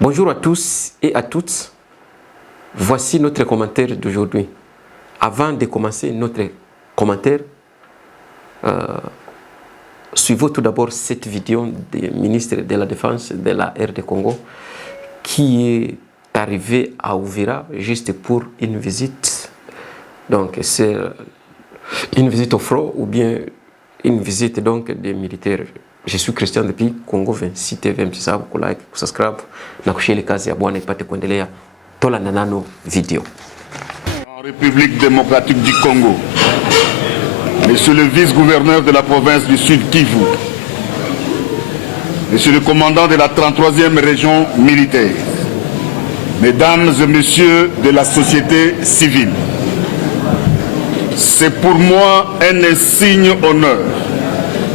Bonjour à tous et à toutes. Voici notre commentaire d'aujourd'hui. Avant de commencer notre commentaire, suivons tout d'abord cette vidéo du ministre de la Défense de la RD Congo qui est arrivé à Uvira juste pour une visite. Donc c'est une visite au front ou bien une visite donc des militaires. Je suis Christian depuis Congo 26 TV, msisahau kulike, kusubscribe na kushare kazi ya Bwana ipate kuendelea. Tola nanano video. En République démocratique du Congo, Monsieur le vice-gouverneur de la province du Sud Kivu, Monsieur le commandant de la 33e région militaire, Mesdames et Messieurs de la société civile, c'est pour moi un insigne honneur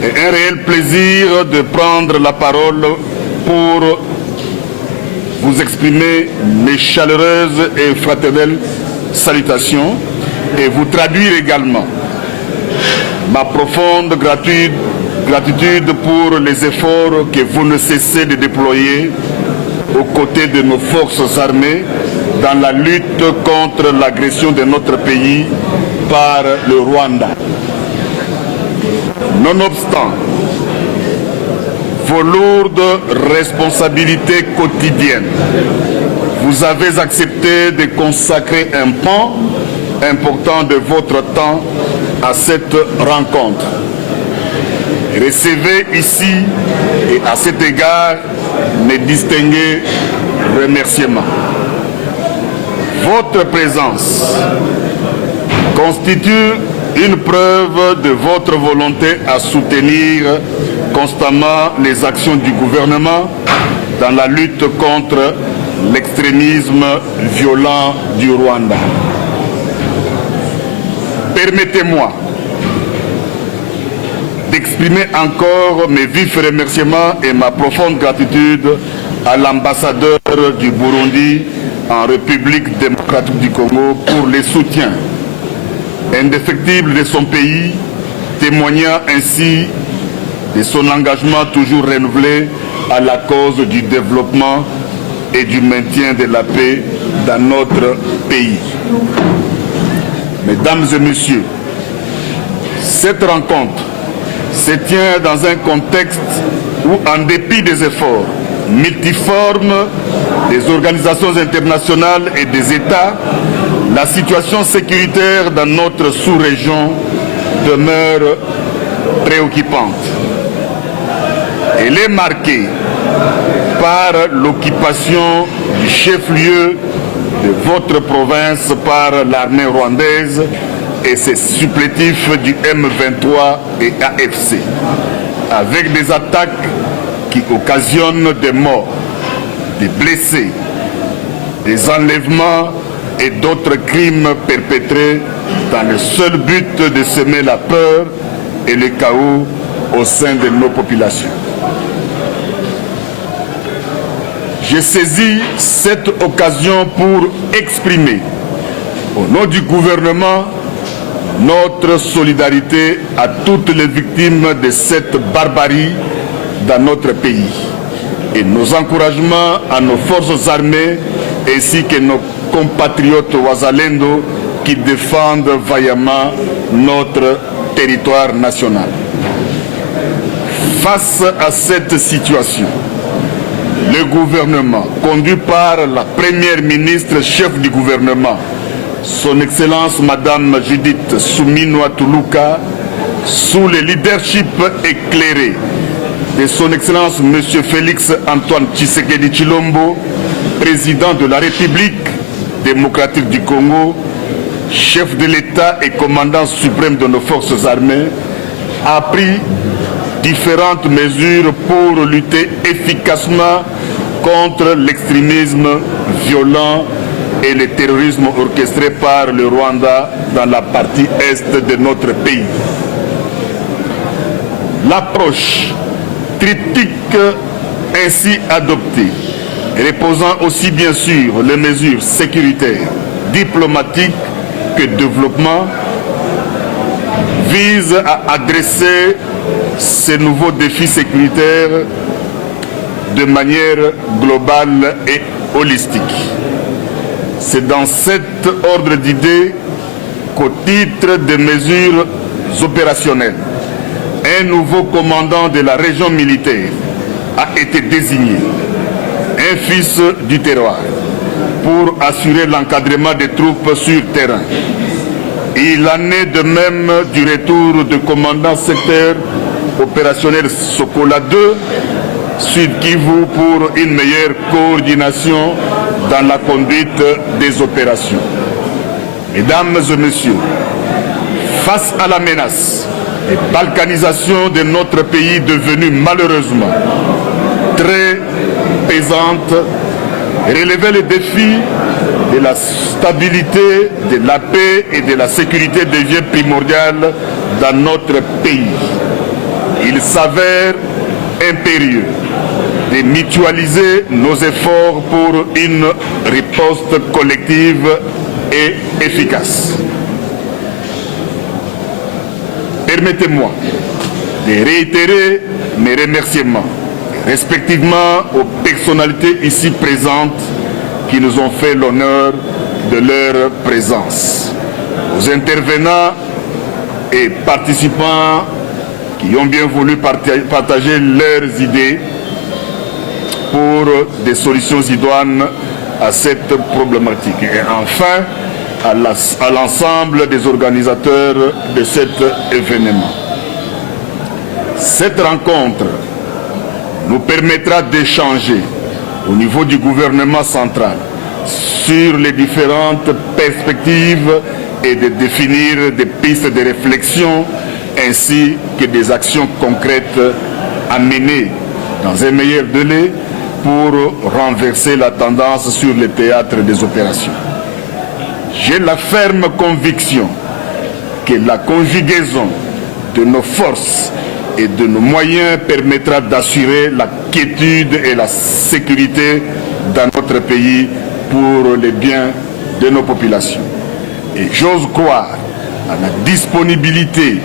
et un réel plaisir de prendre la parole pour vous exprimer mes chaleureuses et fraternelles salutations et vous traduire également ma profonde gratitude pour les efforts que vous ne cessez de déployer aux côtés de nos forces armées dans la lutte contre l'agression de notre pays par le Rwanda. Nonobstant vos lourdes responsabilités quotidiennes, vous avez accepté de consacrer un pan important de votre temps à cette rencontre. Recevez ici et à cet égard mes distingués remerciements. Votre présence constitue une preuve de votre volonté à soutenir constamment les actions du gouvernement dans la lutte contre l'extrémisme violent du Rwanda. Permettez-moi d'exprimer encore mes vifs remerciements et ma profonde gratitude à l'ambassadeur du Burundi en République démocratique du Congo pour les soutiens indéfectible de son pays, témoignant ainsi de son engagement toujours renouvelé à la cause du développement et du maintien de la paix dans notre pays. Mesdames et messieurs, cette rencontre se tient dans un contexte où, en dépit des efforts multiformes des organisations internationales et des États, la situation sécuritaire dans notre sous-région demeure préoccupante. Elle est marquée par l'occupation du chef-lieu de votre province par l'armée rwandaise et ses supplétifs du M23 et AFC, avec des attaques qui occasionnent des morts, des blessés, des enlèvements et d'autres crimes perpétrés dans le seul but de semer la peur et le chaos au sein de nos populations. J'ai saisi cette occasion pour exprimer, au nom du gouvernement, notre solidarité à toutes les victimes de cette barbarie dans notre pays et nos encouragements à nos forces armées ainsi que nos compatriotes Wazalendo qui défendent vaillamment notre territoire national. Face à cette situation, le gouvernement, conduit par la première ministre chef du gouvernement, son Excellence Madame Judith Suminwa Tuluka, sous le leadership éclairé de son Excellence Monsieur Félix Antoine Tshisekedi Tshilombo, président de la République démocratique du Congo, chef de l'État et commandant suprême de nos forces armées, a pris différentes mesures pour lutter efficacement contre l'extrémisme violent et le terrorisme orchestré par le Rwanda dans la partie est de notre pays. L'approche triptyque ainsi adoptée, reposant aussi bien sur les mesures sécuritaires, diplomatiques que développement, vise à adresser ces nouveaux défis sécuritaires de manière globale et holistique. C'est dans cet ordre d'idées qu'au titre des mesures opérationnelles, un nouveau commandant de la région militaire a été désigné, un fils du terroir, pour assurer l'encadrement des troupes sur terrain. Il en est de même du retour du commandant secteur opérationnel Sokola 2, Sud Kivu, pour une meilleure coordination dans la conduite des opérations. Mesdames et messieurs, face à la menace et balkanisation de notre pays devenue malheureusement très pesante, relever les défis de la stabilité, de la paix et de la sécurité devient primordial dans notre pays. Il s'avère impérieux de mutualiser nos efforts pour une riposte collective et efficace. Permettez-moi de réitérer mes remerciements, respectivement aux personnalités ici présentes qui nous ont fait l'honneur de leur présence, aux intervenants et participants qui ont bien voulu partager leurs idées pour des solutions idoines à cette problématique. Et enfin, à l'ensemble des organisateurs de cet événement. Cette rencontre nous permettra d'échanger au niveau du gouvernement central sur les différentes perspectives et de définir des pistes de réflexion ainsi que des actions concrètes à mener dans un meilleur délai pour renverser la tendance sur le théâtre des opérations. J'ai la ferme conviction que la conjugaison de nos forces et de nos moyens permettra d'assurer la quiétude et la sécurité dans notre pays pour le bien de nos populations. Et j'ose croire à la disponibilité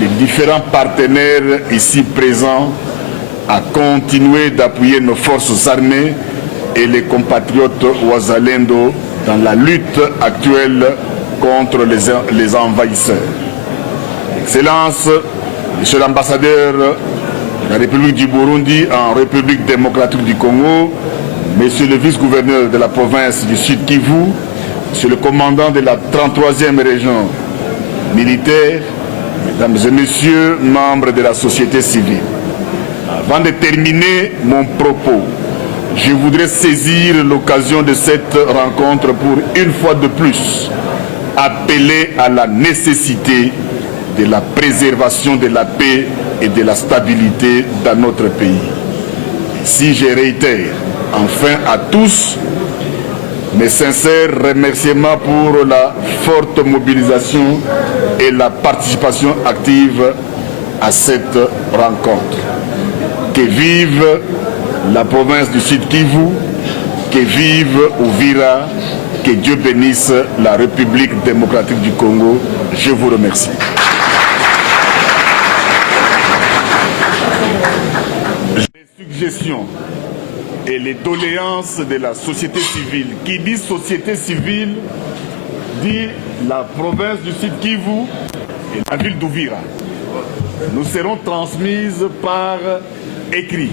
des différents partenaires ici présents à continuer d'appuyer nos forces armées et les compatriotes Wazalendo dans la lutte actuelle contre les envahisseurs. Excellence, Monsieur l'ambassadeur de la République du Burundi en République démocratique du Congo, Monsieur le vice-gouverneur de la province du Sud Kivu, Monsieur le commandant de la 33e région militaire, Mesdames et Messieurs, membres de la société civile. Avant de terminer mon propos, je voudrais saisir l'occasion de cette rencontre pour, une fois de plus, appeler à la nécessité de la préservation de la paix et de la stabilité dans notre pays. Ici, je réitère enfin à tous mes sincères remerciements pour la forte mobilisation et la participation active à cette rencontre. Que vive la province du Sud Kivu, que vive Uvira, que Dieu bénisse la République démocratique du Congo. Je vous remercie. Les suggestions et les doléances de la société civile. Qui dit société civile dit la province du Sud Kivu et la ville d'Uvira. Nous serons transmises par écrit.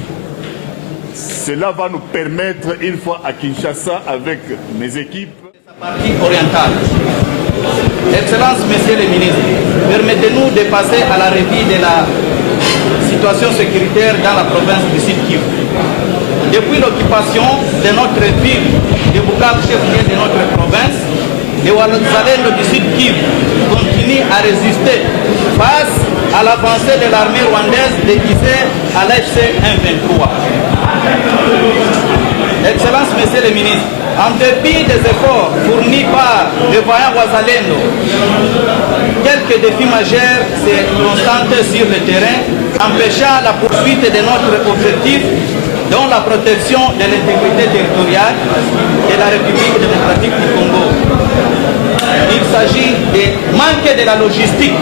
Cela va nous permettre, une fois à Kinshasa, avec mes équipes, partie orientale. Excellences, Messieurs les ministres, permettez-nous de passer à la revue de la situation sécuritaire dans la province du Sud Kivu. Depuis l'occupation de notre ville de Bukavu, chef-lieu de notre province, les Wazalendo du Sud Kivu continuent à résister face à l'avancée de l'armée rwandaise déguisée à l'AFC M23. Excellences, Messieurs les ministres, en dépit des efforts fournis par les voyants Wazalendo, quelques défis majeurs se constatent sur le terrain, empêchant la poursuite de notre objectif, dont la protection de l'intégrité territoriale de la République démocratique du Congo. Il s'agit de manquer de la logistique,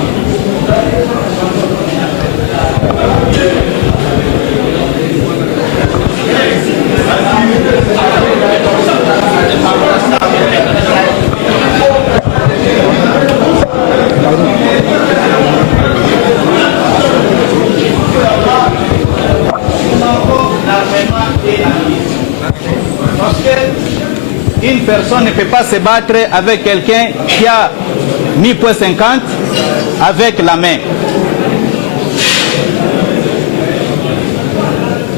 peut pas se battre avec quelqu'un qui a 1000,50 avec la main.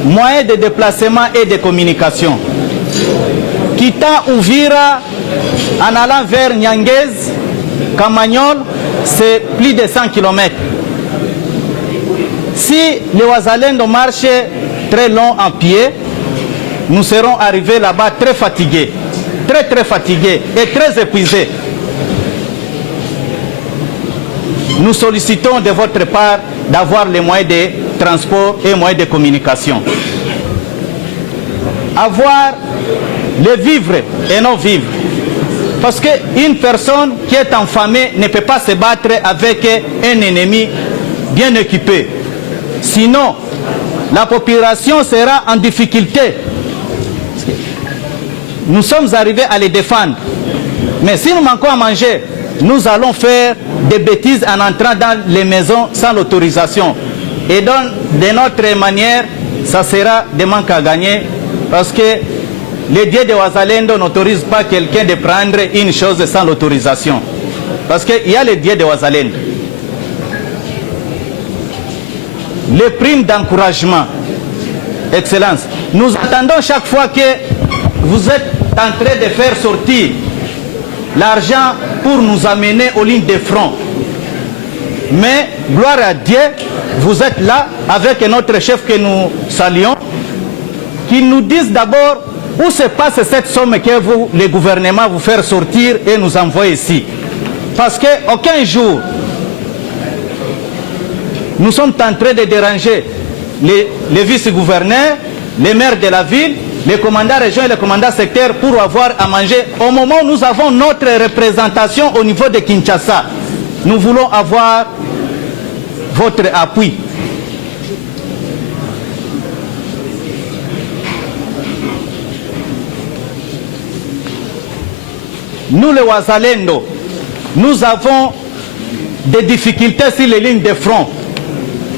Moyens de déplacement et de communication. Quittant Uvira en allant vers Nyangezi, Kamanyola, c'est plus de 100 km. Si les Wazalendo marchaient très long en pied, nous serons arrivés là-bas très fatigués, très fatigués et très épuisés. Nous sollicitons de votre part d'avoir les moyens de transport et moyens de communication. Avoir les vivres et non vivre. Parce qu'une personne qui est affamée ne peut pas se battre avec un ennemi bien équipé. Sinon, la population sera en difficulté. Nous sommes arrivés à les défendre. Mais si nous manquons à manger, nous allons faire des bêtises en entrant dans les maisons sans l'autorisation. Et donc, de notre manière, ça sera des manques à gagner parce que les dieux de Wazalendo n'autorisent pas quelqu'un de prendre une chose sans l'autorisation. Parce qu'il y a les dieux de Wazalendo. Les primes d'encouragement. Excellence. Nous attendons chaque fois que vous êtes en train de faire sortir l'argent pour nous amener aux lignes de front. Mais, gloire à Dieu, vous êtes là avec notre chef que nous saluons, qui nous disent d'abord où se passe cette somme que vous, le gouvernement, vous faire sortir et nous envoyer ici. Parce qu'aucun jour, nous sommes en train de déranger les vice-gouverneurs, les maires de la ville, les commandants régions et les commandants sectaires pour avoir à manger. Au moment où nous avons notre représentation au niveau de Kinshasa, nous voulons avoir votre appui. Nous les Wazalendo, nous avons des difficultés sur les lignes de front.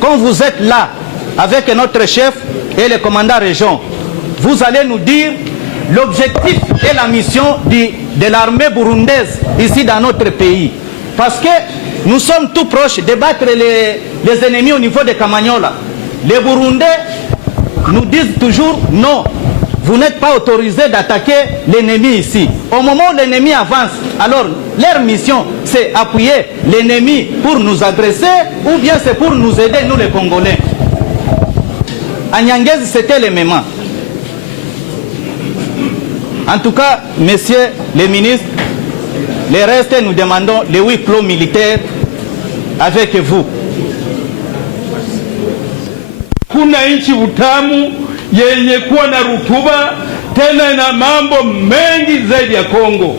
Quand vous êtes là avec notre chef et les commandants région, vous allez nous dire l'objectif et la mission de l'armée burundaise ici dans notre pays. Parce que nous sommes tout proches de battre les ennemis au niveau de Kamanyola. Les Burundais nous disent toujours non, vous n'êtes pas autorisé d'attaquer l'ennemi ici. Au moment où l'ennemi avance, alors leur mission c'est appuyer l'ennemi pour nous agresser ou bien c'est pour nous aider, nous les Congolais. À Nyangezi, c'était le même. En tout cas, messieurs les ministres, les restes, nous demandons les 8 clos militaires avec vous. Kuna nchi utamu yenye kuwa na rutuba tena na mambo mengi zaidi ya Kongo.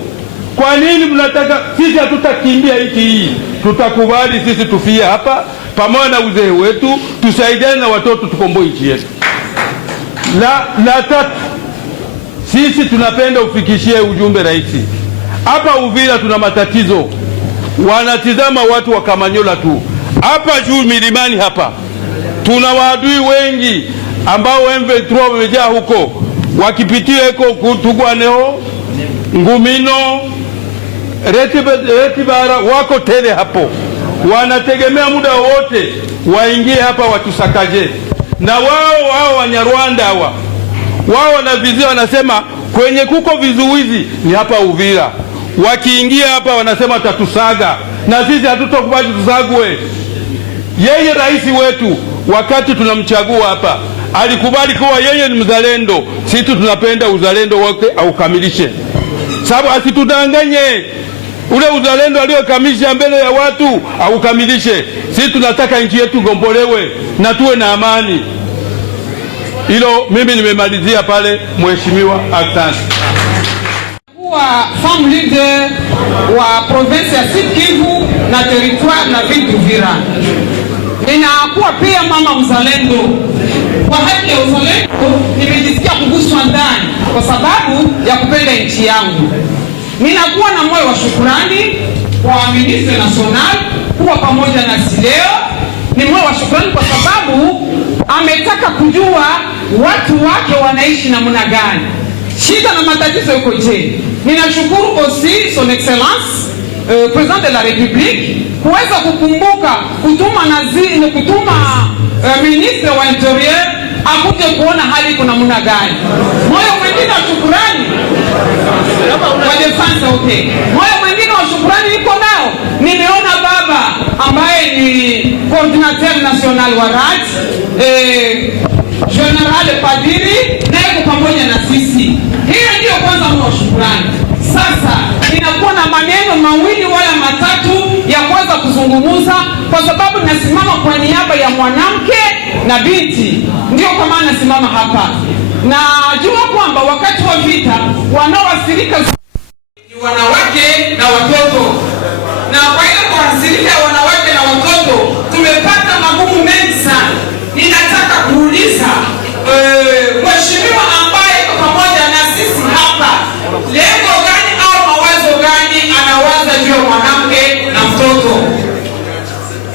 Kwa nini mnataka sisi hatutakimbia nchi hii? Tutakubali sisi tufie hapa pamoja na uzee wetu, tusaidiane na watoto tukomboe nchi yetu. La tatu, sisi tunapenda ufikishie ujumbe rais. Hapa Uvira tuna matatizo. Wanatizama watu wa Kamanyola tu. Hapa juu milimani hapa tuna waadui wengi ambao M23 wamejaa huko. Wakipitia huko Tugwaneo, Ngumino, Retibara wako tele hapo. Wanategemea muda wote waingie hapa watusakaje. Na wao Wanyarwanda wao wanavizia, wanasema kwenye kuko vizuizi ni hapa Uvira. Wakiingia hapa wanasema tatusaga, na sisi hatutokubali tusagwe. Yeye rais wetu wakati tunamchagua hapa alikubali kuwa yeye ni mzalendo. Sisi tunapenda uzalendo wake aukamilishe, sababu asitudanganye. Ule uzalendo aliokamilisha mbele ya watu aukamilishe. Sisi tunataka nchi yetu gombolewe na tuwe na amani. Hilo mimi nimemalizia pale, mheshimiwa. Asante. Kwa femme leader wa province ya Sud Kivu na territoire na ville d'Uvira. Ninakuwa pia mama mzalendo. Kwa haki ya uzalendo nimejisikia kuguswa ndani kwa sababu ya kupenda nchi yangu. Ninakuwa na moyo wa shukrani kwa ministre national kuwa pamoja na leo. Ni moyo wa shukrani kwa sababu ametaka kujua watu wake wanaishi namna gani. shida na matatizo yuko je. Ninashukuru aussi son excellence président de la République kuweza kukumbuka kutuma ministre wa interior akuje kuona hali kuna namna gani. Moyo mwingine wa shukrani wa defense, okay. Moyo mwingine wa shukrani iko nao. Nimeona baba ambaye ni coordinateur national wa RAD, General Padiri, naye pamoja na sisi. Hiyo ndio kwanza moyo wa shukrani. Sasa inakuwa na maneno mawili wala matatu ya kwanza kuzungumuza, kwa sababu nasimama kwa niaba ya mwanamke na binti. Ndio kwa maana nasimama hapa. Najua kwamba wakati wa vita wanaoathirika ni wanawake na watoto, na kwa ile kuathirika wanawake na watoto tumepata magumu mengi sana. Ninataka kuuliza mheshimiwa ambaye pamoja na sisi hapa, lengo gani au mawazo gani anawaza juu ya mwanamke na mtoto?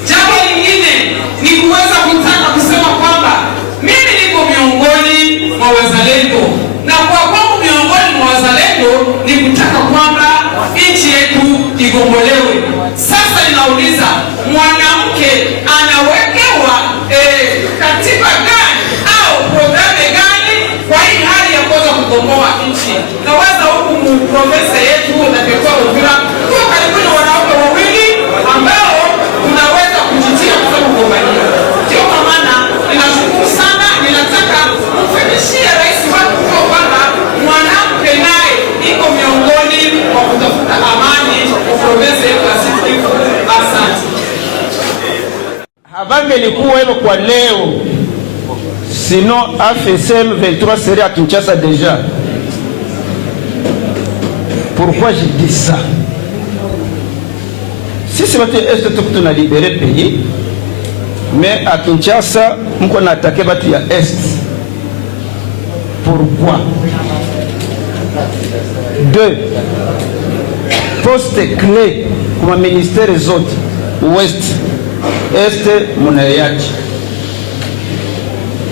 Jambo lingine ni kuweza kutaka kusema kwamba mimi niko miongoni mwa wazalendo, na kwa kwangu miongoni mwa wazalendo ni kutaka kwamba nchi yetu igombolewe. Sasa ninauliza, mwanamke anawekewa katiba gani au programu gani kwa hii hali ya kuweza kugomboa nchi? Naweza huku province yetu na kwa Uvira kwa karibu na wanawake wawili ambao tunaweza kujitia kwa kugombania. Ndio kwa maana ninashukuru sana, ninataka kumfikishia rais wetu kwamba mwanamke naye iko miongoni mwa kutafuta amani kwa province yetu ya Sud Kivu. Asante. Habangelikuwa hivyo kwa leo, sinon AFSM 23 serait à Kinshasa déjà. Pourquoi je dis ça? Si c'est votre est que tu as libéré le pays, mais à Kinshasa, on a attaqué batu ya Est. Pourquoi? 2. Poste clé comme ministère des autres, Ouest, Est, Mounayaki.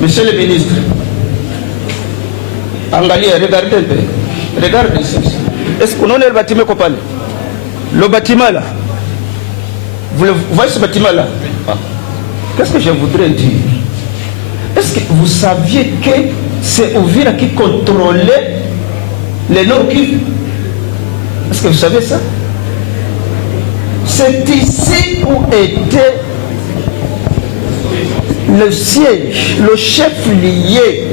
Monsieur le ministre, angalia, regardez un peu. Regardez ici. Est-ce qu'on a le bâtiment qu'on parle? Le bâtiment là. Vous voyez ce bâtiment là? Qu'est-ce que je voudrais dire? Est-ce que vous saviez que c'est Uvira qui contrôlait les Nord Kivu? Est-ce que vous savez ça? C'est ici où était le siège, le chef-lieu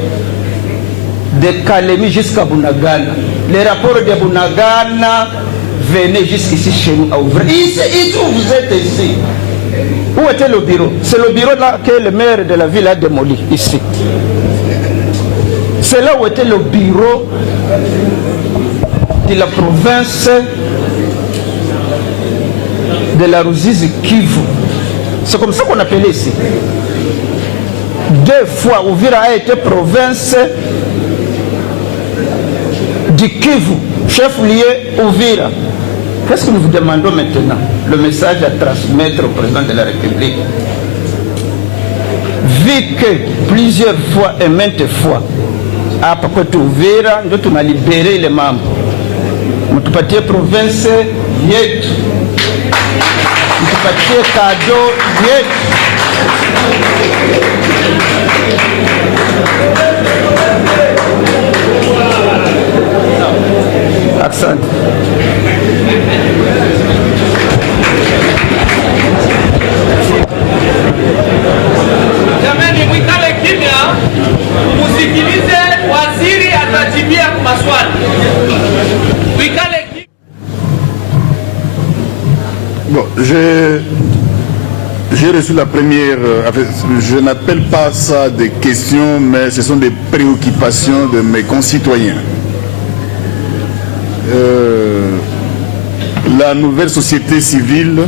de Kalemi jusqu'à Bunagana. Les rapports de Bunagana venaient jusqu'ici chez nous à Uvira. Ici où vous êtes ici. Où était le bureau? C'est le bureau là que le maire de la ville a démoli, ici. C'est là où était le bureau de la province de la Ruzizi Kivu. C'est comme ça qu'on appelait ici. 2 fois, Uvira a été province du Kivu, chef-lieu Uvira. Qu'est-ce que nous vous demandons maintenant? Le message à transmettre au président de la République. Vu que plusieurs fois et maintes fois, à Pakoto Uvira, nous avons libéré les membres. Nous avons province Yet. Nous avons cadeau Yet. Accent. Jamani, mwikale kimya, musikilize waziri atajibia kwa maswali. Mwikale kimya. Bon, j'ai reçu la première, je n'appelle pas ça des questions, mais ce sont des préoccupations de mes concitoyens. La nouvelle société civile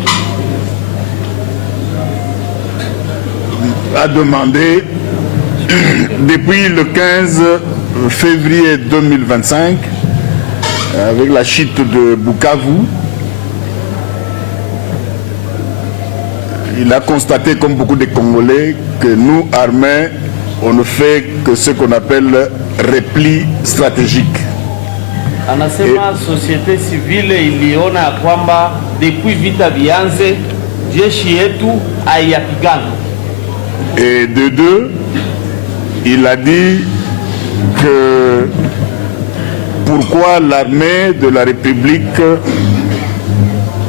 a demandé, depuis le 15 février 2025, avec la chute de Bukavu, il a constaté, comme beaucoup de Congolais, que nous, armés, on ne fait que ce qu'on appelle repli stratégique. Anasema societe civile iliona ya kwamba depuis vita vianze jeshi yetu haiyapigana. Et de deux, il a dit que pourquoi l'armée de la République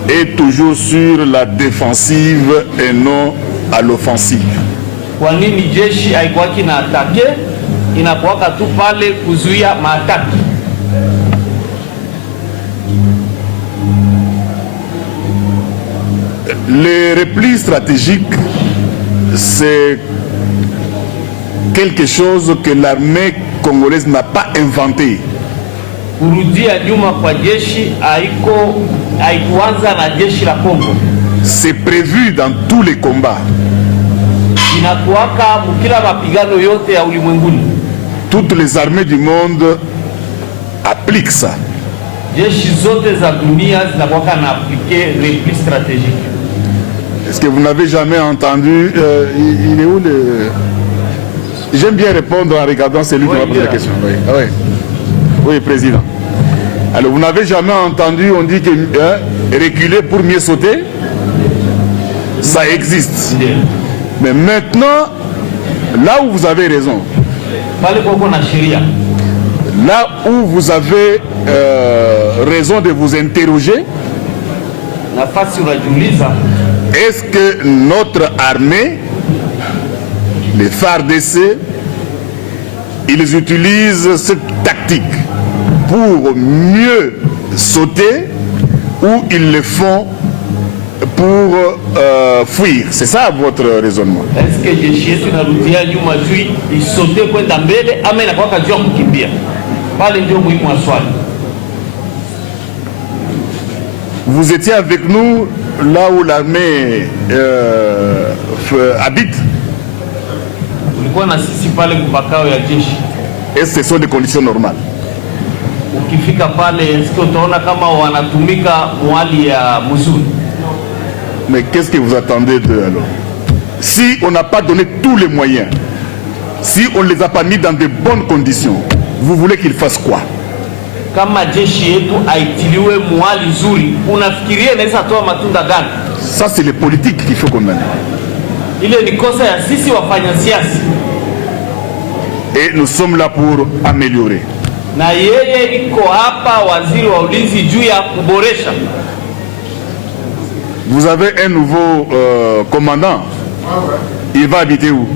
est toujours sur la défensive et non à l'offensive. Kwa nini jeshi haikuwaki na atake, inakuwaka tu pale kuzuia maataki. Les replis stratégiques, c'est quelque chose que l'armée congolaise n'a pas inventé. Kurudia nyuma kwa jeshi haikuanza na jeshi la Kongo. C'est prévu dans tous les combats. Inakuwaka mkila mapigano yote ya ulimwenguni. Toutes les armées du monde appliquent ça. Jeshi zote za dunia zinakuwaka na appliquer repli stratégique. Est-ce que vous n'avez jamais entendu il est où le... J'aime bien répondre en regardant celui qui m'a posé la question. Oui. Ah, oui. Oui, président. Alors, vous n'avez jamais entendu, on dit que reculer pour mieux sauter, ça existe. Mais maintenant, là où vous avez raison, là où vous avez raison de vous interroger, est-ce que notre armée, les FARDC, ils utilisent cette tactique pour mieux sauter ou ils le font pour fuir? C'est ça votre raisonnement? Est-ce que jeshi yetu inarudia nyuma juu isote kwenda mbele ama inakuwa kajua kukimbia? Pale ndio muhimu wa swali. Vous étiez avec nous là où l'armée habite? Ulikuwa na sisi pale mpakao ya jeshi. Et ce sont des conditions normales. Ukifika pale est-ce que utaona kama wanatumika mwali ya mzuri? Mais qu'est-ce que vous attendez d'eux alors? Si on n'a pas donné tous les moyens, si on ne les a pas mis dans de bonnes conditions, vous voulez qu'ils fassent quoi? Kama jeshi yetu aitiliwe mwali nzuri, unafikiria inaweza toa matunda gani? Ça c'est les politiques qu'il faut condamner. Ile ni kosa ya sisi wafanya siasa. Et nous sommes là pour améliorer. Na yeye iko hapa waziri wa ulinzi juu ya kuboresha. Vous avez un nouveau commandant. Il va habiter où?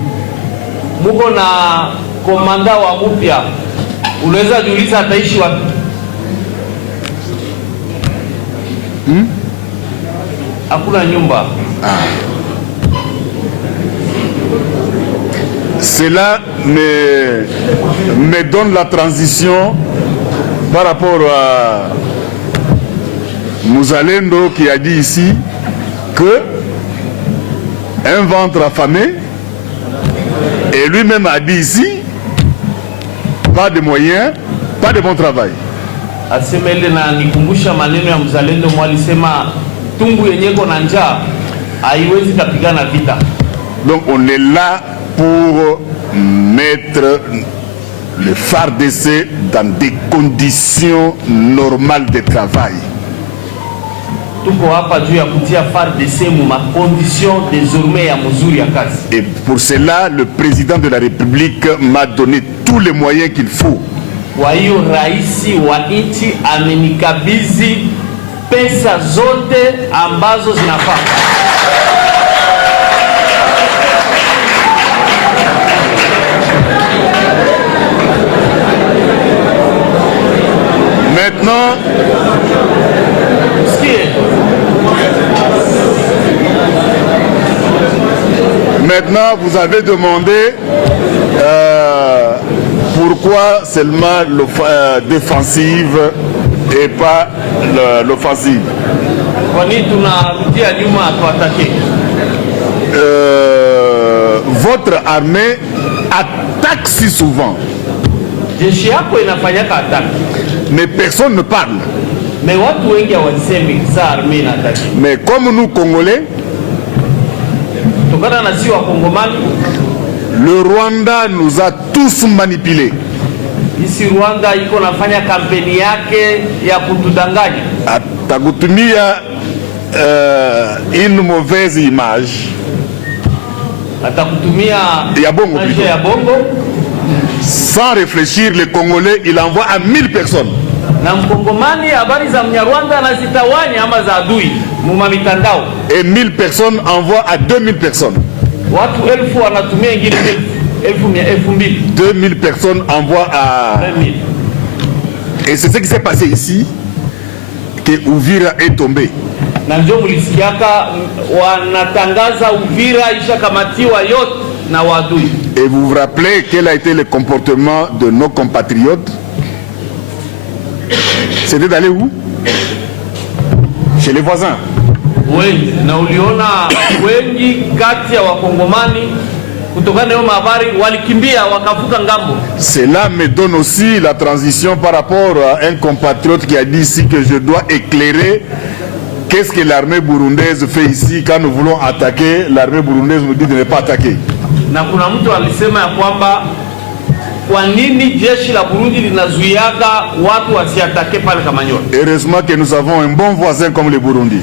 Muko na komanda wa mpya. Unaweza jiuliza ataishi wapi? Hakuna nyumba. Cela me donne la transition par rapport à Mouzalendo qui a dit ici que un ventre affamé, et lui-même a dit ici pas de moyens, pas de bon travail. Asemele na nikumbusha maneno ya Mzalendo mwalisema tumbu yenyeko na njaa haiwezi kapigana vita. Donc on est là pour mettre le FARDC dans des conditions normales de travail. Tuko hapa juu ya kutia FARDC mu ma conditions désormais ya mzuri ya kazi. Et pour cela, le président de la République m'a donné tous les moyens qu'il faut. Kwa hiyo raisi wa nchi amenikabidhi pesa zote ambazo zinafaa. Maintenant, vous avez demandé pourquoi seulement défensive et pas l'offensive. Votre armée attaque si souvent. Mais personne ne parle. Mais comme nous, Congolais, le Rwanda nous a tous manipulés. isi Rwanda iko nafanya kampeni yake ya kutudanganya, atakutumia une mauvaise image, atakutumia ya bongo, ya bongo. Sans réfléchir, les Congolais, il envoie à 1000 personnes. Na mkongomani habari za Mnyarwanda anazitawanya ama za adui muma mitandao. Et 1000 personnes envoient à 2000 personnes. Watu 1000 wanatumia ingine 1000. 2000 personnes envoient à 2000. Et c'est ce qui s'est passé ici, que Uvira est tombé. Na ndio mlisikiaka wanatangaza Uvira ishakamatiwa yote na wadui. Et vous vous rappelez quel a été le comportement de nos compatriotes? C'était d'aller où? Chez les voisins. Oui, na uliona wengi kati ya wakongomani kutokana na hiyo habari walikimbia wakavuka ngambo. Cela me donne aussi la transition par rapport à un compatriote qui a dit ici que je dois éclairer qu'est-ce que l'armée burundaise fait ici quand nous voulons attaquer. L'armée burundaise nous dit de ne pas attaquer. Na kuna mtu alisema ya kwamba kwa nini jeshi la Burundi linazuiaga watu wasiatake pale Kamanyola. Heureusement que nous avons un bon voisin comme le Burundi.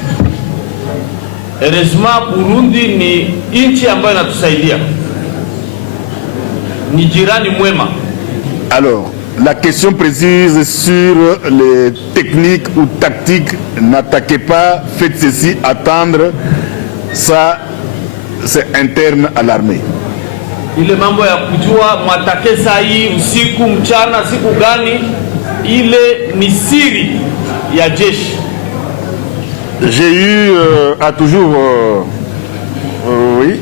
Heureusement Burundi ni nchi ambayo inatusaidia. Ni jirani mwema. Alors, la question précise sur les techniques ou tactiques, n'attaquez pas, faites ceci, attendre, ça c'est interne à l'armée. Ile mambo ya kujua mwatake saa hii usiku mchana siku gani, ile ni siri ya jeshi. J'ai eu à toujours oui,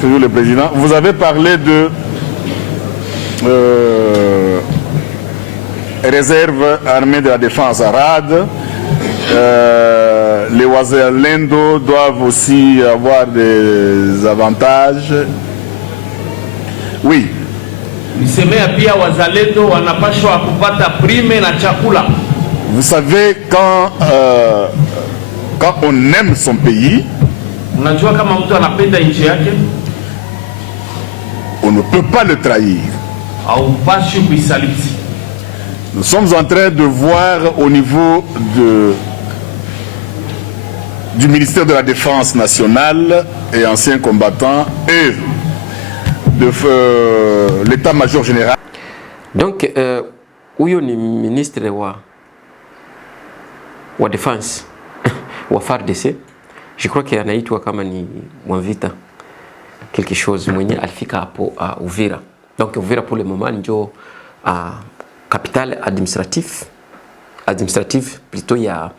toujours le président, vous avez parlé de réserve armée de la défense RAD. Les Wazalendo doivent aussi avoir des avantages. Oui. Nisemea pia wazalendo wanapashwa kupata prime na chakula. Vous savez, quand on aime son pays, unajua kama mtu anapenda nchi yake, on ne peut pas le trahir. Haupashi kuisaliti. Nous sommes en train de voir au niveau du ministère de la Défense nationale et anciens combattants et de l'état-major général. Donc, huyo ni ministre wa défense wa FARDC. Je crois qu'il anaitwa kama ni Mwavita quelque chose, mwenye alifika hapo Uvira. Donc Uvira pour le moment ndio capitale administrative plutôt ya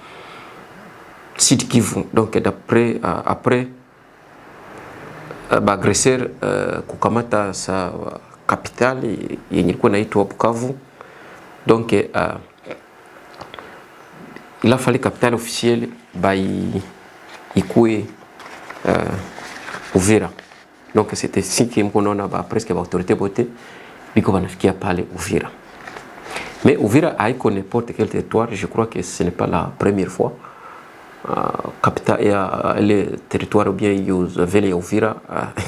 Sud Kivu. Donc d'après après agresseur kukamata sa capitale yenye ilikuwa inaitwa Bukavu. Donc il a fallu capitale officielle ikue Uvira. Donc c'était si que mkonaona presque autorité bote biko banafikia pale Uvira. Mais Uvira haiko n'importe quel territoire. Je crois que ce n'est pas la première fois capitale le territoire ou bien vile ya Uvira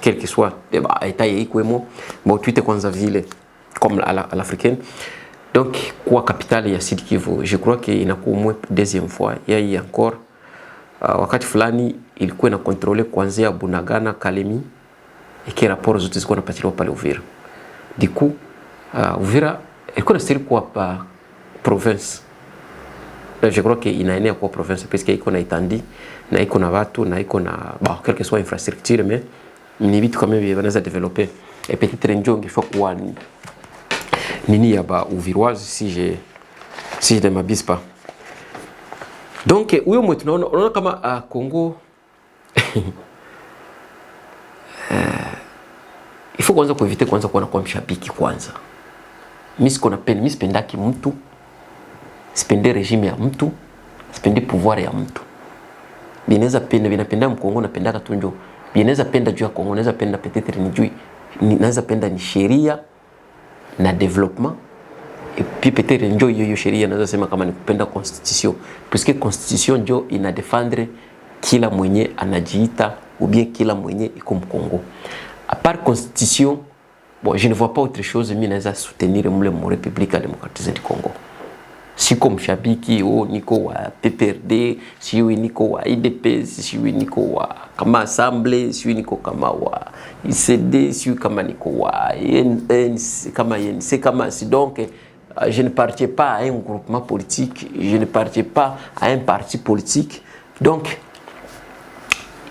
quel que soit état ikwemo tuite kwanza vile comme à l'africaine. Donc kwa capitale ya Sud Kivu, je crois que inakuwa moins deuxième fois yai encore wakati fulani ilikuwa na contrôler kuanzia Bunagana, Kalemi et rapport zote zilikuwa napatiliwa pale Uvira. Du coup Uvira ilikuwa inastahili kuwa pa province. Je crois que inaenea kwa province parce que iko na itandi na iko na watu na iko na quel que soit infrastructure, mais ni vitu kama hivi wanaweza developer et peut-être njongi faut kuwa nini ya ba Uviroise si je ne m'abuse pas. Donc huyo mtu tunaona kama Congo il faut kwanza kueviter kwanza kuwa kwa mshabiki kwanza. Mimi sipendaki mtu, sipende regime ya mtu, sipende pouvoir ya mtu. Binaweza penda, binapenda Mkongo napendaka tu njo. Binaweza penda juu ya Kongo, naweza penda peut-être ni juu, naweza penda ni sheria na development. Et puis peut-être njo hiyo sheria naweza sema kama ni kupenda constitution, puisque constitution njo ina défendre kila mwenye anajiita ou bien kila mwenye iko Mkongo. A part constitution bon, je ne vois pas autre chose mimi naweza soutenir mule mu République démocratique du Congo. Siko mshabiki niko wa PPRD, siyo niko wa IDP, siyo niko wa kama Assemblée, siyo niko kama wa ICD, siyo kama niko wa kama YNC, kama si donc je ne partais pas à un groupement politique, je ne partais pas à un parti politique. Donc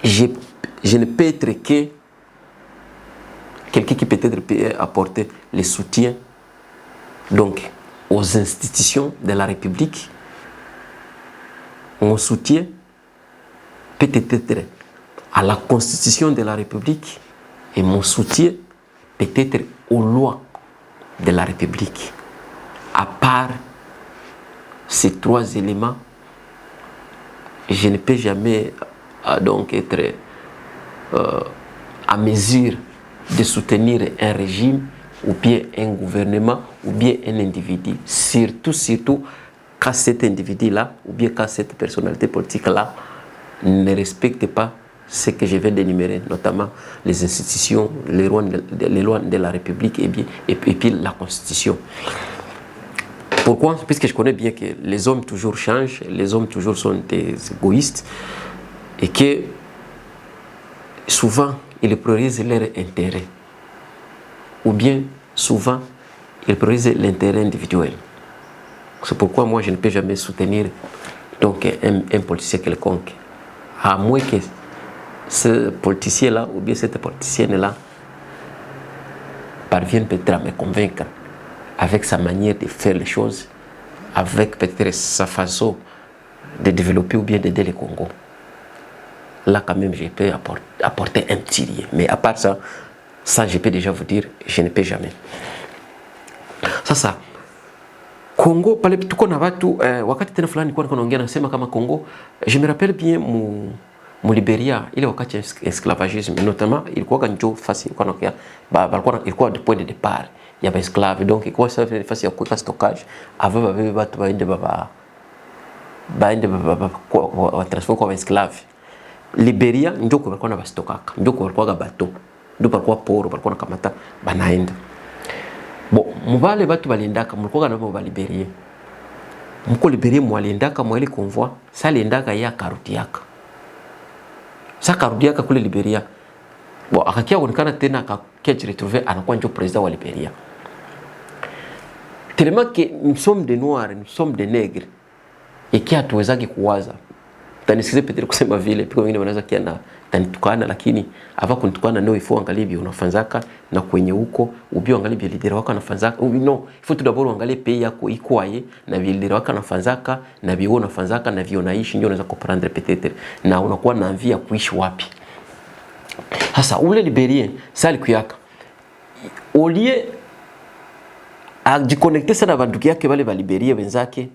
je ne peux être que quelqu'un qui peut-être peut apporter le soutien donc aux institutions de la République. Mon soutien peut être à la Constitution de la République et mon soutien peut être aux lois de la République. À part ces trois éléments, je ne peux jamais donc être à mesure de soutenir un régime ou bien un gouvernement ou bien un individu, surtout quand cet individu-là ou bien quand cette personnalité politique-là ne respecte pas ce que je viens d'énumérer, notamment les institutions, les lois de la République et puis la Constitution. Pourquoi? Puisque je connais bien que les hommes toujours changent, les hommes toujours sont des égoïstes et que souvent ils priorisent leur intérêt ou bien souvent ils priorisent l'intérêt individuel. C'est pourquoi moi je ne peux jamais soutenir donc un politicien quelconque, à moins que ce politicien-là ou bien cette politicienne-là parvienne peut-être à me convaincre avec sa manière de faire les choses, avec peut-être sa façon de développer ou bien d'aider le Congo. Là quand même je peux apporter un petit lien. Mais à part ça, je peux déjà vous dire, je ne peux jamais. Sasa Congo pale tuko na watu wakati tena fulani nilikuwa naongea nasema kama Congo, je me rappelle bien mu Liberia ile wakati ya esclavagisme notamment ilikuwa njo fasi kwa nakia ilikuwa de point de départ ya ba esclave, donc ilikuwa fasi ya kuweka stockage avant babe watu baende wa transfer kwa esclave. Liberia njo kwa walikuwa na bastokaka, njo kwa walikuwa bato, ndio walikuwa poro, walikuwa na kamata banaenda. Bon, mubale batu balindaka mulikuwa na ba Liberia. Mko Liberia mwalindaka mwele convoi, sa lindaka ya karuti yaka. Sa karuti yaka kule Liberia. Bon, akakia kuonekana tena akakia retrouver anakuwa ndio president wa Liberia. Tellement que nous sommes des noirs, nous sommes des nègres. Et qui hatuwezaki kuwaza. Tanisikize peut-être kusema vile, piko wengine wanaweza kiana tanitukana, lakini ava kunitukana ndio ifo angalie bio unafanzaka na kwenye huko ubio angalie bio leader wako anafanzaka. No, ifo tu d'abord angalie pays yako ikwaye na bio leader wako anafanzaka na bio unafanzaka na bio naishi ndio unaweza comprendre peut-être na unakuwa na envie ya kuishi wapi. Sasa ule Liberien sali kuyaka olie a jiconnecter sana banduki yake wale ba Liberia wenzake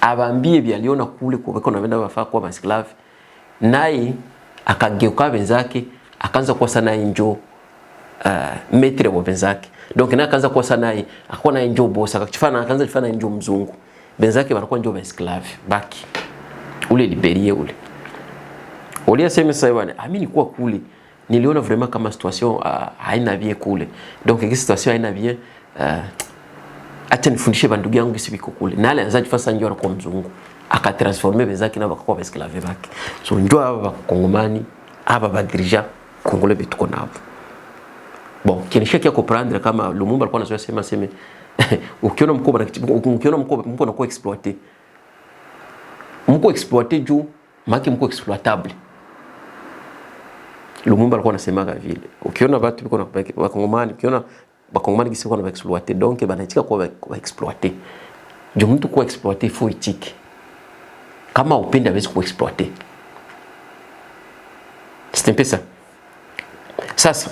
abambie byaliona kule kwa na wafaa kwa masklave, naye akageuka wenzake akaanza kuwa sana injo metre wa wenzake. Donc na akaanza kuwa sana akakuwa na injo boss, akachifana akaanza kufanya injo mzungu, wenzake wanakuwa injo masklave baki ule Liberia ule olia sema sasa bwana amini kuwa kule niliona vraiment kama situation haina bien kule, donc hii situation haina bien acha nifundishe bandugu yangu gisi biko kule. Na alianza kufanya njoo kwa mzungu, akatransformer wenzake na bakakuwa esclave baki. So njoo aba Kongomani, aba badirija Kongole bituko nabo. Bon, kinisha kia comprendre kama Lumumba alikuwa anasema sema ukiona mko na exploiter. Mko exploiter juu, maki mko exploitable. Lumumba alikuwa anasema vile. Ukiona watu biko na Kongomani, ukiona bakongomani kisi kwa exploiter, donc banaitika kwa exploiter. Jo mtu kwa exploiter faut éthique. Kama upenda hawezi ku exploiter. C'est un peu ça. Sasa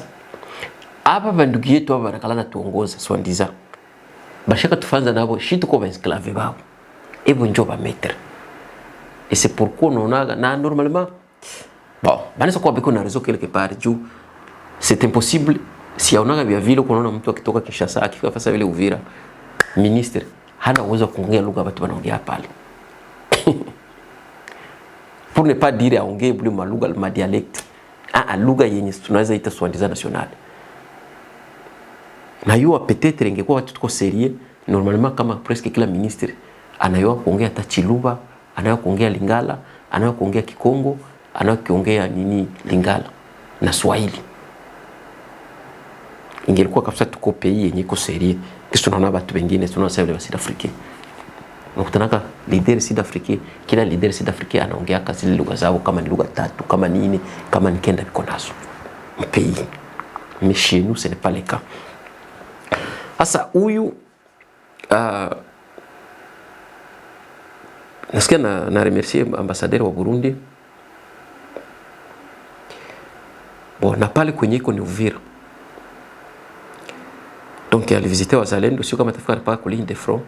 hapa bandugu yetu hapa banakalana tuongoza swandiza. Bashaka tufanza nabo shitu kwa esclave babo. Ebo njo ba mettre. Et c'est pourquoi on a na normalement bon, banaweza kuwa biko na réseau quelque part juu c'est impossible. Si unaona vya vile kunaona mtu akitoka Kinshasa akifika fasa vile Uvira, ministre hana uwezo kuongea lugha watu wanaongea pale. Pour ne pas dire aongee bule malugha ma dialect. Lugha yenye tunaweza ita swandiza national. Na yua peut-être ingekuwa watu tuko sérieux, normalement kama presque kila ministre anayua kuongea hata Chiluba, anayua kuongea Lingala, anayua kuongea Kikongo, anayua kuongea nini Lingala na Swahili. Ingelikuwa kabisa tuko pays yenye iko sérieux. Kisha tunaona watu wengine tunasema wa Sud-Africain. Unakutanaka leader Sud-Africain, kila leader Sud-Africain anaongea kazi lugha zao kama ni lugha 3, kama ni nini, kama ni kenda biko nazo. Pays. Mais chez nous ce n'est pas le cas. Asa huyu nasikia na remercier ambassadeur wa Burundi. Bon, na pale kwenye iko ni Uvira. Donc alivisiter wazalendo, sio kama tafika paka kwa ligne de front.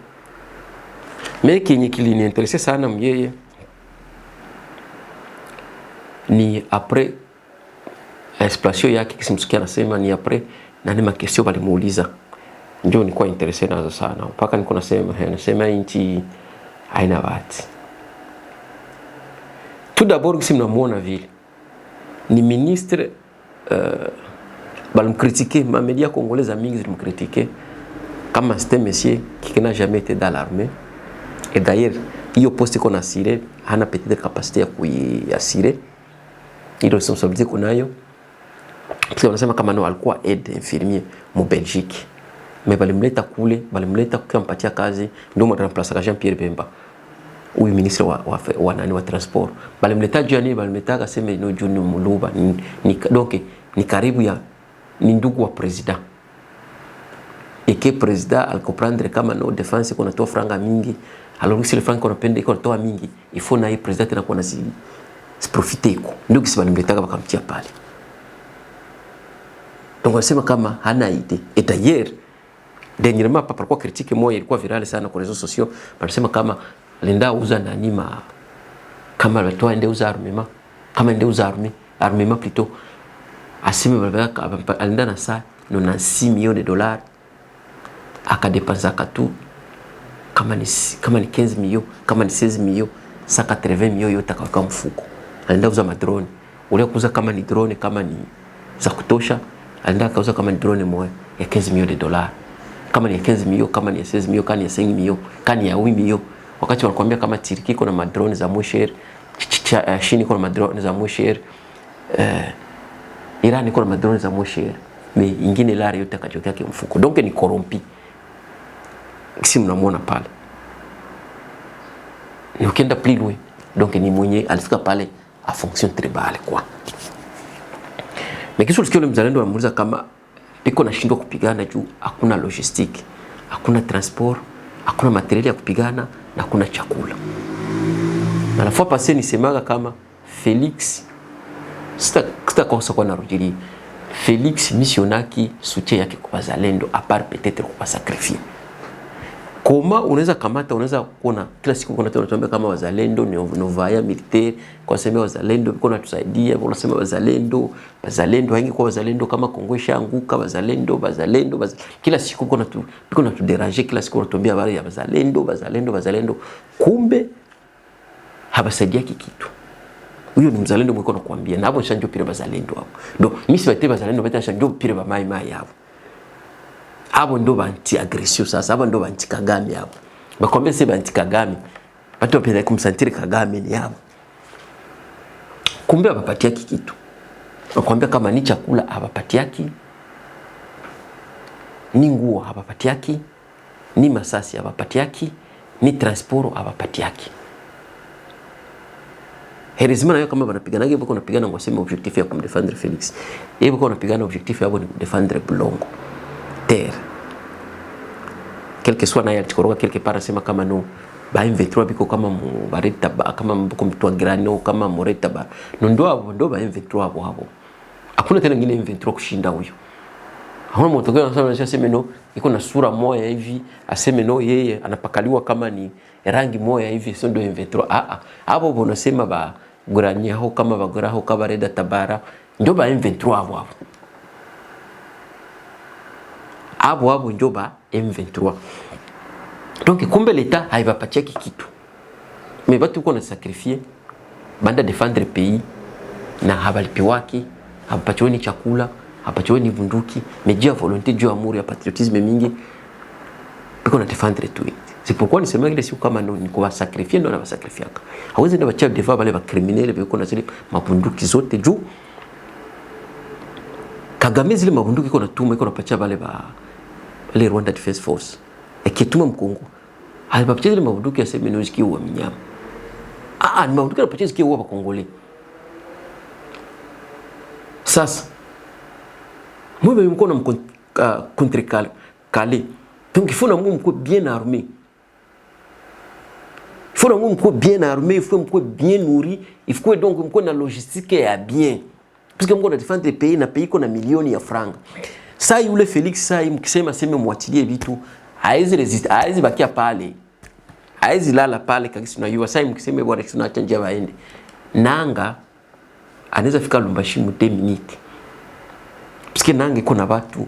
Mais kenye kiliniinteresse sana myeye ni après explosion yake, kisimsikia nasema ni après na ni makesio walimuuliza. Ndio nilikuwa interesse nazo sana. Mpaka niko nasema nchi haina watu. Tout d'abord kisi mnamuona vile ni ministre balimcritiquer, ma média congolais mingi zilimcritiquer kama c'était monsieur qui n'a jamais été dans l'armée. Et d'ailleurs, hiyo poste qu'on a assuré, hana peut-être capacité ya kuiassurer. Ile responsabilité kunayo. Parce que wanasema kama no alikuwa aide infirmier mu Belgique. Mais balimleta kule, balimleta kumpatia kazi, ndio mremplacer Jean Pierre Bemba. Huyu ministre wa nani wa transport. Balimleta Johnny, balimleta kaseme no Juni Muluba. Donc ni karibu ya ni ndugu wa president. Et que président al comprendre kama no défense qu'on a toa franga mingi. Alors si le franc qu'on appelle qu'on toa mingi, il faut na président tena kwa si profiter ko. Ndio kisi balimleta bakamtia pale. Donc wanasema kama hana idée. Et d'ailleurs dernièrement papa kwa critique moja ilikuwa virale sana kwa réseaux sociaux, wanasema kama lenda uza nani ma kama watoa ende uza armement, kama ende uza armement plutôt asime babaka alenda na saa 96 millions de dollars akadepensa katu kama ni 15 millions, kama ni 16 millions, 180 millions yote akaweka mfuko. Alenda uza madrone. Ule kuuza kama ni drone, kama ni za kutosha, alenda kauza kama ni drone moja ya 15 millions de dollars. Kama ni ya 15 millions, kama ni ya 16 millions, kama ni ya 5 millions, kama ni ya 8 millions. Wakati wanakuambia kama Turki iko na madrone za Mosher, China iko na madrone za Mosher, Iran iko na madrone za Mosher, mais ingine lari yote akachokea kwa mfuko. Donc ni corrompu. Si mnamuona pale. Ni ukienda plus loin. Donc ni mwenye alifika pale a fonction tribale quoi. Mais kisha usikie yule mzalendo anamuuliza kama iko nashindwa kupigana juu hakuna logistique, hakuna transport, hakuna materiel ya kupigana na hakuna chakula. Na la fois passée nisemaga kama Felix sitakosa kwa narudili. Felix missionaki soutien yake kwa wazalendo à part peut-être kwa sacrifier. Koma unaweza kamata, unaweza kuona kila siku kuna tunatuambia kama wazalendo ni novaya militaire, kwa sema wazalendo kuna tusaidia, unasema wazalendo haingi kwa wazalendo kama Kongo ishaanguka, wazalendo kila siku kuna tu déranger, kila siku unatuambia habari ya wazalendo, kumbe habasaidia kitu. Huyo ni mzalendo mwiko nakwambia, na hapo shanjo pire wazalendo hapo. Ndio mimi siwete wazalendo beta shanjo pire ba mai hapo. Abo ndo banti agression sasa, abo ndo banti Kagame hapo. Bakwambia si banti Kagame. Watu wapenda kumsantiri Kagame ni hapo. Kumbe abapatia kitu. Bakwambia kama ni chakula abapatiaki, ni nguo abapatiaki, ni masasi abapatiaki, ni transport abapatiaki. Heureusement nayo kama banapigana ngebe bako napigana ngosema objectif ya kumdefendre Felix. Yeye bako napigana objectif yabo ni defendre Bulongo. Terre. Quel que soit naye alikoroga quelque part asema kama no ba M23 biko kama bareta kama mbuko mtwa grano kama moreta ba ndo ba M23 hapo. Hakuna tena ngine M23 kushinda huyo. Hakuna mtu gani anasema aseme no iko na sura moja hivi, aseme no yeye anapakaliwa kama ni rangi moja hivi, sio ndo M23. Hapo bonasema ba guranya ho kama bagura ho kama reda tabara ndo ba M23 hapo. Abo ndio ba M23. Donc kumbe l'État haibapatia kitu. Mais batu ko na sacrifier banda défendre pays na habalipi wake, habapatiwa ni chakula, apatiwe ni bunduki, media volonté juu amour ya patriotisme mingi biko na défendre tout. C'est pourquoi ni sema ile siku kama ni kwa sacrifier ndo na sacrifiaka. Hawezi ndo bacha defa bale ba criminel biko na zile mabunduki zote juu Kagame zile mabunduki iko na tuma iko na pacha bale Rwanda Defense Force. Ekituma mkongo. Alipatia zile mabunduki ya semenoji kiwa mnyama. Ni mabunduki anapatia kiwa wa Kongole. Sasa mwe mko na contre calé. Donc il faut que bien armé. Il faut que bien armé, il faut que bien nourri, il faut donc que na logistique ya bien. Parce que mko na défendre pays na pays kuna milioni ya francs. Sasa yule Felix sasa mkisema sema mwatilie vitu, haizi resist, haizi bakia pale. Haizi lala pale kakisi unajua sasa mkisema bwana tunaacha njia waende. Nanga anaweza fika Lubumbashi mu 2 minutes. Parce que nanga iko na watu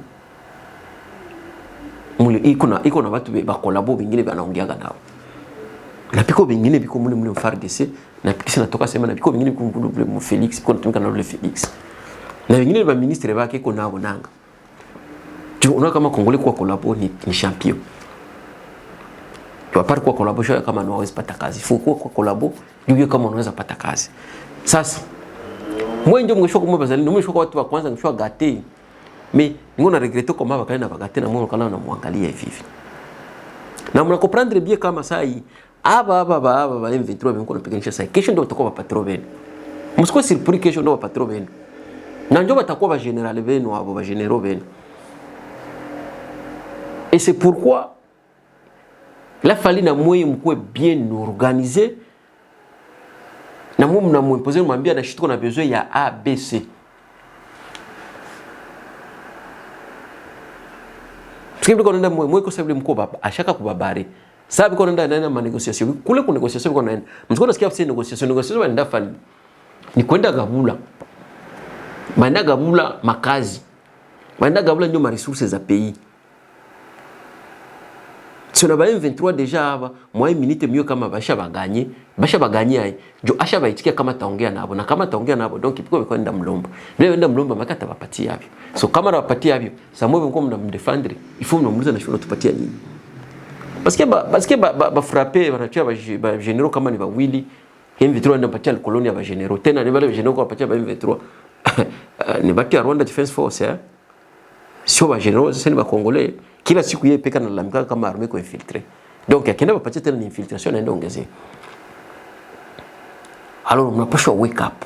mule iko na watu ba kolabo bingine banaongeaga nao. Na piko bingine biko mule FARDC na pikisi natoka sema na biko bingine biko mule Felix biko natumika na ule Felix. Na bingine ba ministre bake iko nao nanga. Tu unaona kama Kongole kwa kolabo ni champion. Tu apart kwa kolabo shoya kama unaweza pata kazi. Fuko kwa kolabo ndio kama unaweza pata kazi. Sasa mwe ndio mngeshoka kumbe bazalendo mwe shoka watu wa kwanza ngeshoka gate. Mais ningo na regretter kama bakaenda bagate na mwana kana na muangalia hivi. Na mna comprendre bien kama saa hii aba M23 biko na piganisha saa kesho ndio watakuwa patron wenu. Msiko surpris kesho ndio patron wenu. Na ndio watakuwa ba general wenu abo ba general wenu. Et c'est pourquoi la fali na moyo mkwe bien organisé na mwe mnamwimposer mwambia na shituko na besoin ya ABC. Parce que quand on a moi que ça veut me couper à chaque kubabari ça veut qu'on a na négociation kule ku négociation qu'on a msiko nasikia fasi négociation wanaenda fali ni kwenda gabula baenda gabula makazi baenda gabula ndio ma ressources za pays si on a M23 déjà hapa moi minute mieux kama basha baganye ai jo asha baitikia kama taongea nabo na kama taongea nabo donc ipiko kwenda mlomba leo enda mlomba makata bapatia hapo so kama napatia hapo samwe mko mnamdefendre il faut mnamuuliza na shule tupatia nini parce que ba frapper wanatia ba generaux kama ni bawili M23 ndio patia colonia ba generaux tena ni wale generaux kwa patia ba M23 ni batia Rwanda Defense Force sio ba generaux sasa ni ba Congolais kila siku yeye peka na lamika kama armée ko infiltré donc akienda bapatia tena ni infiltration naenda ongezea. Alors mnapaswa wake up.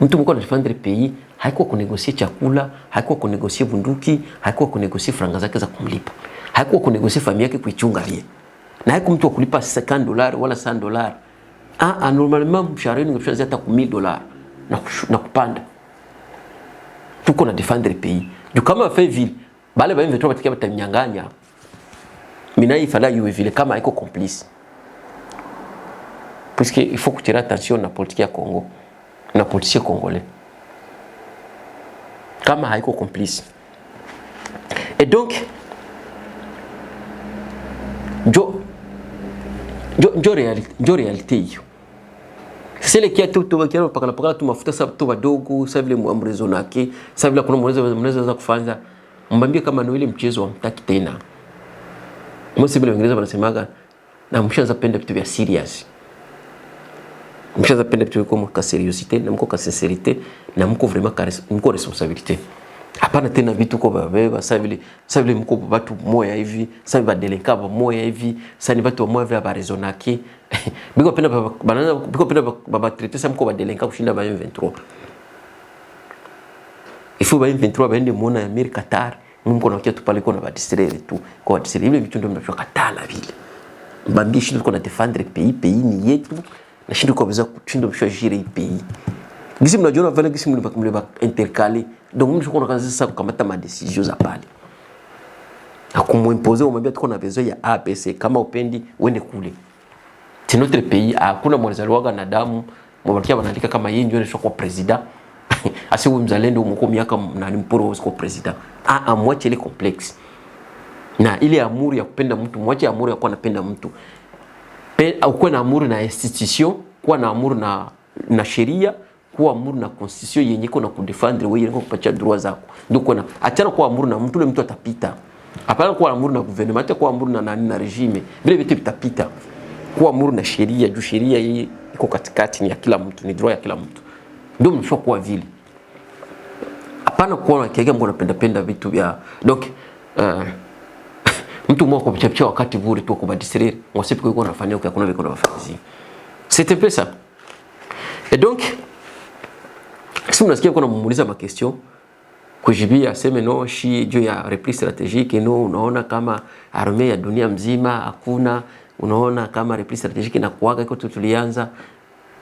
Mtu mko anafanya pays haikuwa kunegosier chakula, haikuwa kunegosier bunduki, haikuwa kunegosier franga zake za kumlipa. Haikuwa kunegosier familia yake kuichunga yeye. Na haikuwa mtu kulipa $50 wala $100. Normalement mshahara wenu ungefika hata $1000 na kupanda. Tuko na defendre pays. Du kama fait ville, bale ba M23 batikia batanyanganya. Mina ifala yue vile kama haiko complice. Parce qu'il faut que tu aies attention à la politique à Congo, à la politique congolais. Comme haiko complice. Et donc, réalité. C'est le kia tout pakala tu mafuta sababu tu wadogo, sababu ile muamrezo nake, sababu kuna mnaweza kufanya. Mbambie kama ni ile mchezo wa mtaki tena. Mmoja bila Uingereza wanasemaga na mshaanza penda vitu vya serious. Mshaanza penda vitu kama ka seriosité na mko ka sincérité na mko vraiment mko responsabilité. Hapana tena vitu kwa baba sababu mko watu moya hivi, sababu badelinka ba moya hivi, sababu watu moya vya barezonaki. Biko penda banana biko penda baba traiter ça mko badelinka kushinda ba M23. Il faut ba M23 baende muona ya Amerika Qatar, mko na kiatu pale kuna ba distraire tu. Kwa distraire ile vitu ndio mnachwa Qatar vile. Mbambi shindo kuna défendre pays ni yetu. Na shindo kwa besoin kushinda mshwa gérer pays. Gisi mnajiona vile gisi mliba intercaler. Donc mimi niko naanza sasa kukamata ma décisions za pale. Na kumwimposer umwambia tuko na besoin ya ABC kama upendi uende kule. C'est notre pays, hakuna mwalizaliwaga na damu, mwabakia wanaandika kama yeye ndio anashika kwa president. Asiwe mzalendo mko miaka nani mporo usko president. Mwache ile complex. Na ile amuri ya kupenda mtu, mwache amuri ya kuwa napenda mtu. Au kuwa na amuri na institution, kuwa na amuri na sheria, kuamuru na constitution yenye iko na kudefendre wewe yenye kupatia droit zako. Ndio kuna achana kuamuru na mtu, ule mtu atapita. Hapana kuamuru na gouvernement, hata kuamuru na nani na regime. Vile vitu vitapita. Kuamuru na sheria, juu sheria hii iko katikati, ni ya kila mtu, ni droit ya kila mtu. Ndio mnafaa kuwa vile. Hapana kuona kiaga mbona penda vitu vya donc mtu mmoja kupitia wakati bure tu kubadilisha mwasipi kwa iko nafanya kwa kuna viko na wafanyisi. C'est un peu ça. Et donc si mnasikia kuna mumuuliza ma question kujibia aseme no shi juu ya repli strategique no, unaona kama armée ya dunia mzima hakuna, unaona kama repli strategique na kuaga iko tulianza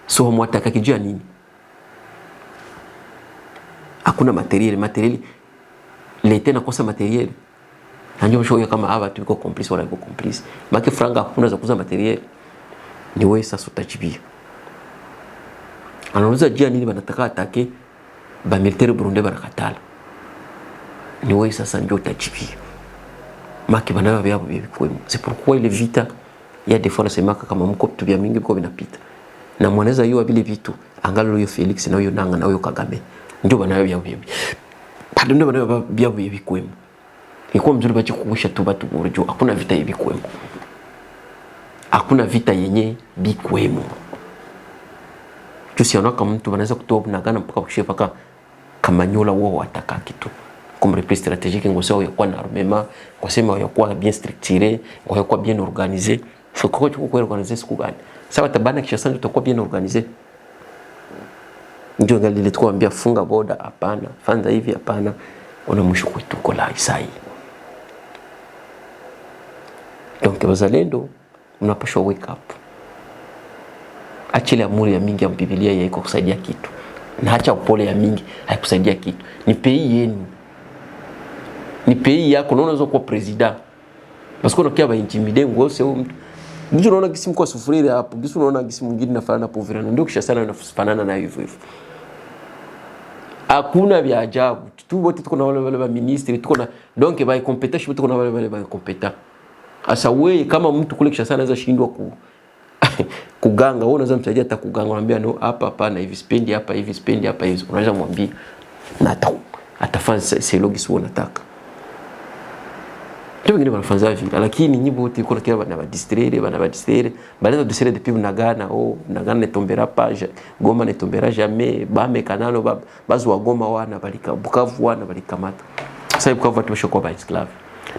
so mwataka kijua nini? Hakuna materiel lete na kosa materiel. Anjo shoyo kama hapa tuko complice wala iko complice. Maki franga hakuna za kuuza materiel. Ni wewe sasa utajibia. Anauliza jia nini banataka atake ba militaire Burundi barakatala. Ni wewe sasa ndio utajibia. Maki bana vyao bikwemo. C'est pourquoi ile vita ya defense semaka kama mko vitu vya mingi biko vinapita. Na mwanaweza hiyo vile vitu angalo hiyo Felix na hiyo Nanga na hiyo Kagame. Ndio banayo byabo bibi. Bado ndio banayo byabo bibi kwemo. Iko mzuri bachi kukusha tu batu burjo. Hakuna vita hivi kwemo. Hakuna vita yenye bikwemo. Tusiona kama mtu anaweza kutoa Bunagana mpaka kushefa paka Kamanyola wao wataka kitu. Comme repli stratégique ngosao yakuwa na armement, ngosema yakuwa bien structuré, yakuwa bien organisé. Faut que tu kuwa organisé siku gani? Sawa tabana kisha sana tutakuwa bien organisé. Ndio ngali tulikuambia funga boda hapana, fanya hivi hapana, ona mwisho kwetu kola isai. Donc wazalendo mnapaswa wake up. Achile amuri ya mingi ya Biblia ya iko kusaidia kitu. Na acha upole ya mingi haikusaidia kitu. Ni pays yenu. Ni pays yako, unaweza kuwa president. Parce que unakia ba intimidate ngose huyo mtu. Ndio unaona kisi mko sufuri hapo, kisi unaona kisi mwingine nafanana na poverana, ndio kisha sana nafanana na hivyo hivyo. Hakuna vya ajabu. Tu wote tuko na wale wa ministry, tuko na donc ba competence, tuko na wale ba competence. Asa wewe kama mtu kule kisha sana anaweza shindwa kuganga, wewe unaweza msaidia hata kuganga, unamwambia no hapa hapana hivi spendi hapa hivi spendi hapa hivi, unaweza mwambia na atafanya selogis unataka. Ndio wengine wanafanya hivi, lakini nyinyi wote uko na kila bana ba distraire bana distraire depuis Bunagana Bunagana ne tombera pas, Goma ne tombera jamais, Bame Kanalo bazu wa Goma wana balika Bukavu wana balikamata. Sasa Bukavu watu washokuwa ba esclave.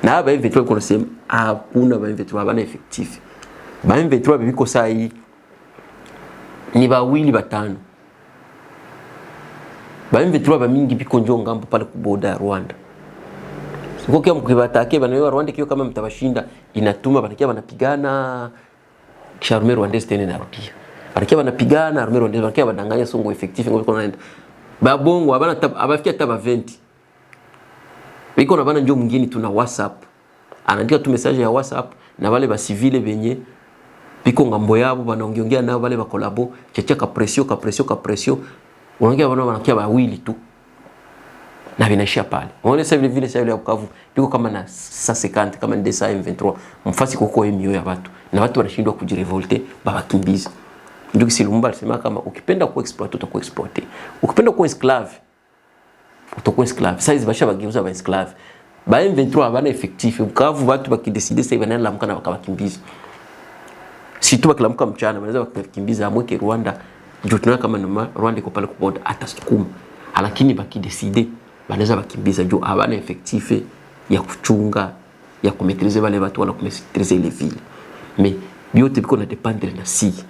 Na haba hivi tu kuna sema hakuna ba hivi tu bana effectif. Ba hivi tu biko saa hii ni bawili batano. Ba hivi tu ba mingi biko njo ngambo pale kuboda ya Rwanda. Siko kia mkibatake bana yo Rwanda kio kama mtabashinda inatuma banakia banapigana kisha armée rwandaise tena inarudia. Banakia banapigana armée rwandaise banakia badanganya songo effectif ngo biko naenda. Babongo abana abafikia taba 20. Biko na bana njo mwingine tuna WhatsApp. Anaandika tu message ya WhatsApp na wale ba civile benye biko ngambo yabo banaongea nao wale ba collabo checha ka pression. Unaongea bana banakia bawili tu. Na vinaishia pale. Unaona sasa vile sasa ya Bukavu biko kama na 150 kama ni M23 mfasi kuko mio ya watu na watu wanashindwa kujirevolte babakimbiza. Ndio kisi Lumumba alisema kama ukipenda kuexploit utakuexploiter. Ukipenda kuwa esclave utakuwa esclave. Sasa hizi basha bageuza ba esclave. Ba M23 bana effectif Bukavu watu bakidecide sasa bana lamka na bakabakimbiza. Si tu bakilamka mchana wanaweza bakimbiza amweke Rwanda. Ndio tunaona kama na Rwanda iko pale kuboda atasukuma. Lakini bakidecide banaweza bakimbiza juu abana effectif ya kuchunga ya kumetrize wale watu wala kumetrize ile ville. Mais biote biko na dependre na si.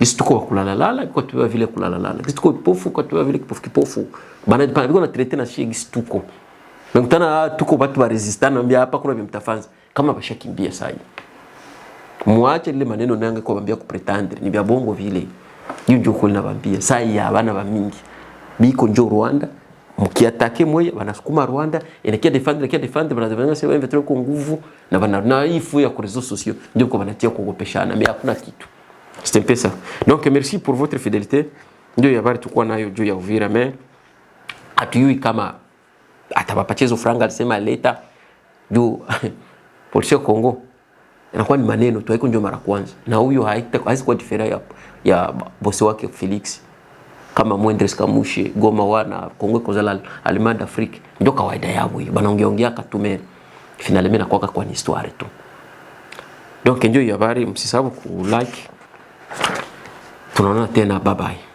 Bisi tuko kulala biko tuwa vile kulala. Bisi tuko kipofu kwa tuwa vile kipofu. Bana dependre biko na traiter na shi gisi tuko. Mkutana tuko watu wa resistance naambia hapa kuna vimtafanza kama bashakimbia sasa. Muache ile maneno nange kwa bambia kupretendre ni bya bongo vile. Hiyo ndio kulina bambia sasa ya bana ba mingi. Biko njo Rwanda mkiatake moyo wanasukuma Rwanda inakia defendre wanazana sema M23 kwa nguvu na bana naifu ya réseaux sociaux ndio kwa banatia kuogopeshana mais hakuna kitu. C'est un peu ça. Donc merci pour votre fidélité. Ndio ya habari tukua nayo juu ya Uvira mais atuyui kama atabapachezo franga alisema leta juu polisi ya Kongo inakuwa ni maneno tu haiko ndio mara kwanza na huyo haiko kwa difera ya bosi wake Felix. kama Mwendres Kamushi, Goma wana Kongo kozala Allemande Afrique, ndio kawaida yao hiyo. Banaongeongea katume finalement na kwa ni histoire tu. Donc ndio habari, msisahau ku like. Tunaona tena, bye bye.